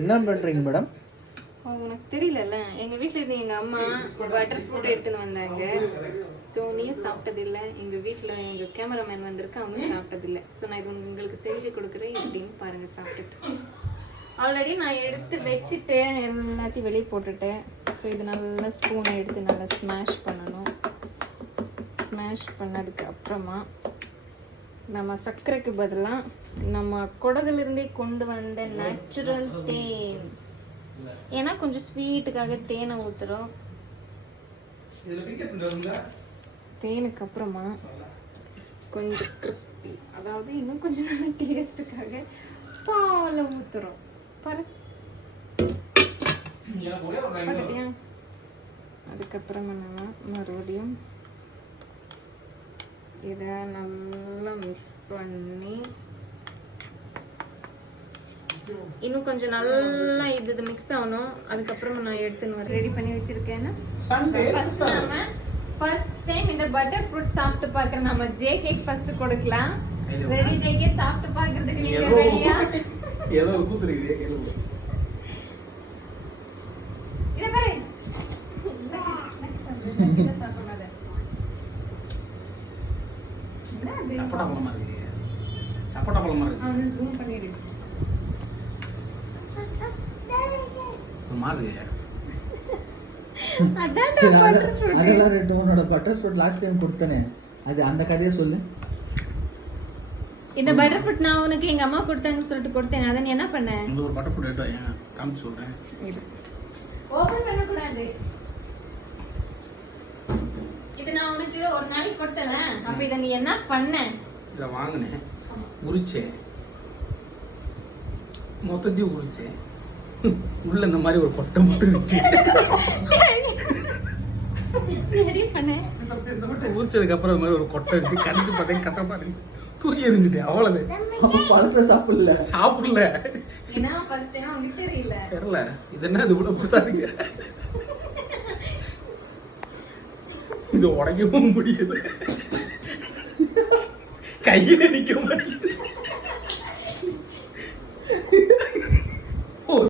என்ன பண்ணுறீங்க மேடம்? உனக்கு தெரியலல்ல, எங்கள் வீட்டில் இருந்து எங்கள் அம்மா பட்டர் ஸ்பூட் எடுத்துன்னு வந்தாங்க. ஸோ நீயும் சாப்பிட்டதில்லை, எங்கள் வீட்டில் எங்கள் கேமராமேன் வந்திருக்கு, அவனும் சாப்பிட்டதில்லை. ஸோ நான் இது உங்களுக்கு செஞ்சு கொடுக்குறேன், எப்படின்னு பாருங்கள் சாப்பிட்டுட்டு. ஆல்ரெடி நான் எடுத்து வச்சுட்டு எல்லாத்தையும் வெளியே போட்டுட்டேன். ஸோ இது நல்லா ஸ்பூனை எடுத்து நல்லா ஸ்மாஷ் பண்ணணும். ஸ்மாஷ் பண்ணதுக்கு அப்புறமா நம்ம சர்க்கரைக்கு பதிலாக நம்ம குடகுலேருந்தே கொண்டு வந்த நேச்சுரல் தேன், ஏன்னா கொஞ்சம் ஸ்வீட்டுக்காக தேனை ஊற்றுறோம். தேனுக்கு அப்புறமா கொஞ்சம் கிறிஸ்பி, அதாவது இன்னும் கொஞ்சம் நல்ல டேஸ்ட்டுக்காக பாலை ஊற்றுறோம். பாரு பார்த்துட்டியா? அதுக்கப்புறமா நம்ம மறுபடியும் இதை நல்லா மிக்ஸ் பண்ணி இன்னும் கொஞ்சம் நல்லா இது மிக்ஸ் ஆகணும். அதுக்கப்புறம் நான் எடுத்துன்னு ரெடி பண்ணி வச்சிருக்கேன்னா ஃபர்ஸ்ட் டைம் இந்த பட்டர் ஃப்ரூட் சாப்பிட்டு பார்க்குற நம்ம ஜே கேக் ஃபர்ஸ்ட் கொடுக்கலாம். ரெடி ஜே கேக் சாப்பிட்டு பார்க்கறதுக்கு நீங்க ரெடியா? ஏதோ கூத்துறீங்க கேளுங்க. இத பாரு. இந்த சாப்பிடாத. சப்போட்டா பழம் மாதிரி இருக்கு. சப்போட்டா பழம் மாதிரி இருக்கு. அவன் ஜூம் பண்ணிடு. அதெல்லாம் ரெண்டு உன்னோட பட்டர் ஃப்ரூட் லாஸ்ட் டைம் கொடுத்தனே, அது அந்த கதையை சொல்லு. இந்த பட்டர் ஃப்ரூட் நான் உனக்கு எங்க அம்மா கொடுத்தாங்கன்னு சொல்லிட்டு கொடுத்தேன். அதை நீ என்ன பண்ண? இந்த ஒரு பட்டர் ஃப்ரூட் எடுத்து ஏன் காமிச்சு சொல்றேன். இது ஓபன் பண்ண கூடாது. இது நான் உனக்கு ஒரு நாளைக்கு கொடுத்தல. அப்ப இத நீ என்ன பண்ண? இத வாங்குனேன், உரிச்சேன், மொத்தத்தையும் உரிச்சேன். உள்ள இந்த மாதிரி ஒரு கொட்டை மட்டும் இருந்துச்சு. ரெடி பண்ண. இந்த மட்டும் உரிச்சதுக்கு அப்புறம் இந்த மாதிரி ஒரு கொட்டை இருந்துச்சு. கடிச்சு பார்த்தேன், கசப்பா இருந்துச்சு. தூக்கி எறிஞ்சிட்டேன். அவ்வளவுதான். பழத்தை சாப்பிடல. ஏன்னா ஃபர்ஸ்ட் டைம் உங்களுக்கு தெரியல. இது என்ன இது இவ்வளவு புதுசா இருக்கு. இது உடைக்கவும் முடியல, கையில நிக்க மாட்டேங்குது.